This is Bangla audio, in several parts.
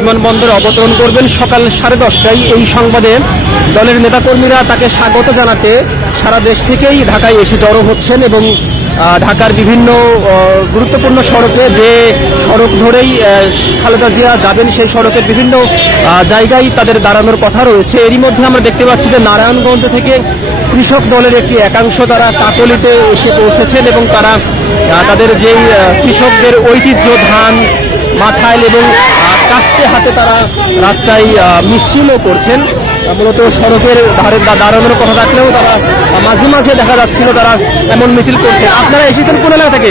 বিমানবন্দরে অবতরণ করবেন সকাল সাড়ে দশটায় এই সংবাদে। দলের নেতাকর্মীরা তাকে স্বাগত জানাতে সারা দেশ থেকেই ঢাকায় এসে জড়ো হচ্ছেন এবং ঢাকার বিভিন্ন গুরুত্বপূর্ণ সড়কে যে সড়ক ধরেই খালেদা জিয়া যাবেন সেই সড়কের বিভিন্ন জায়গায় তাদের দাঁড়ানোর কথা রয়েছে। এরই মধ্যে আমরা দেখতে পাচ্ছি যে নারায়ণগঞ্জ থেকে কৃষক দলের একটি একাংশ তারা কাকলিতে এসে পৌঁছেছেন এবং তারা তাদের যেই কৃষকদের ঐতিহ্য, ধান, মাথায় এবং কাস্তে হাতে তারা রাস্তায় মিছিলও করছেন। মূলত সড়কের ধারে দাঁড়ানোর কথা থাকলেও তারা মাঝে মাঝে দেখা যাচ্ছিল তারা এমন মিছিল করছে। আপনারা এসেছেন কোন এলাকা থেকে?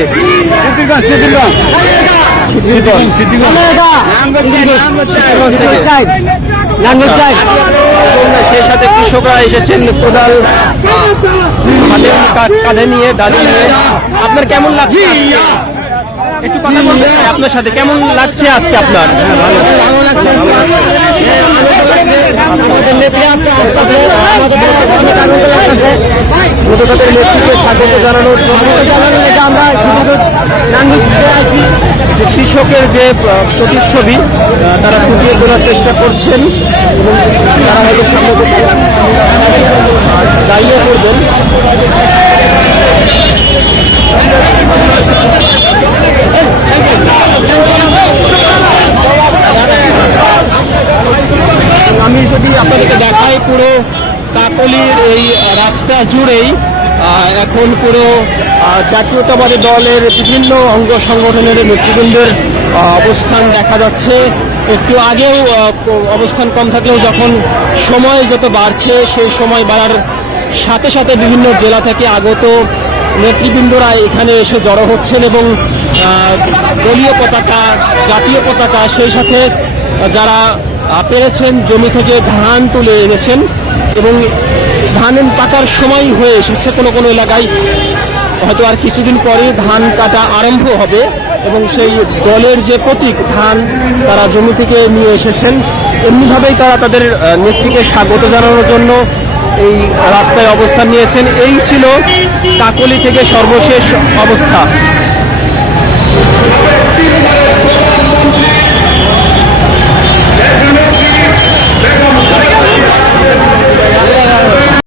সেই সাথে কৃষকরা এসেছেন কোদাল কাঁধে নিয়ে নিয়ে আপনার কেমন লাগছে? একটু কথা বলতে চাই আপনার সাথে। কেমন লাগছে আজকে আপনার? মূলত তাদের নেতৃত্বে স্বাগত জানানোর জন্য আমরা কৃষকের যে প্রতিচ্ছবি তারা ফুটিয়ে তোলার চেষ্টা করছেন এবং তারা যদি আপনাদেরকে দেখাই পুরো কাকলির এই রাস্তা জুড়েই এখন পুরো জাতীয়তাবাদী দলের বিভিন্ন অঙ্গ সংগঠনের নেতৃবৃন্দের অবস্থান দেখা যাচ্ছে। একটু আগেও অবস্থান কম থাকলেও যখন সময় যত বাড়ছে, সেই সময় বাড়ার সাথে সাথে বিভিন্ন জেলা থেকে আগত নেতৃবৃন্দরা এখানে এসে জড়ো হচ্ছেন এবং দলীয় পতাকা, জাতীয় পতাকা, সেই সাথে যারা পেরেছেন, জমি থেকে ধান তুলে এনেছেন এবং ধান পাকার সময় হয়ে এসেছে কোনো কোনো এলাকায়। হয়তো আর কিছুদিন পরে ধান কাটা আরম্ভ হবে এবং সেই দলের যে প্রতীক, ধান তারা জমি থেকে নিয়ে এসেছেন। এমনিভাবেই তারা তাদের নেত্রীকে স্বাগত জানানোর জন্য এই রাস্তায় অবস্থান নিয়েছেন। এই ছিল কাকলি থেকে সর্বশেষ অবস্থা।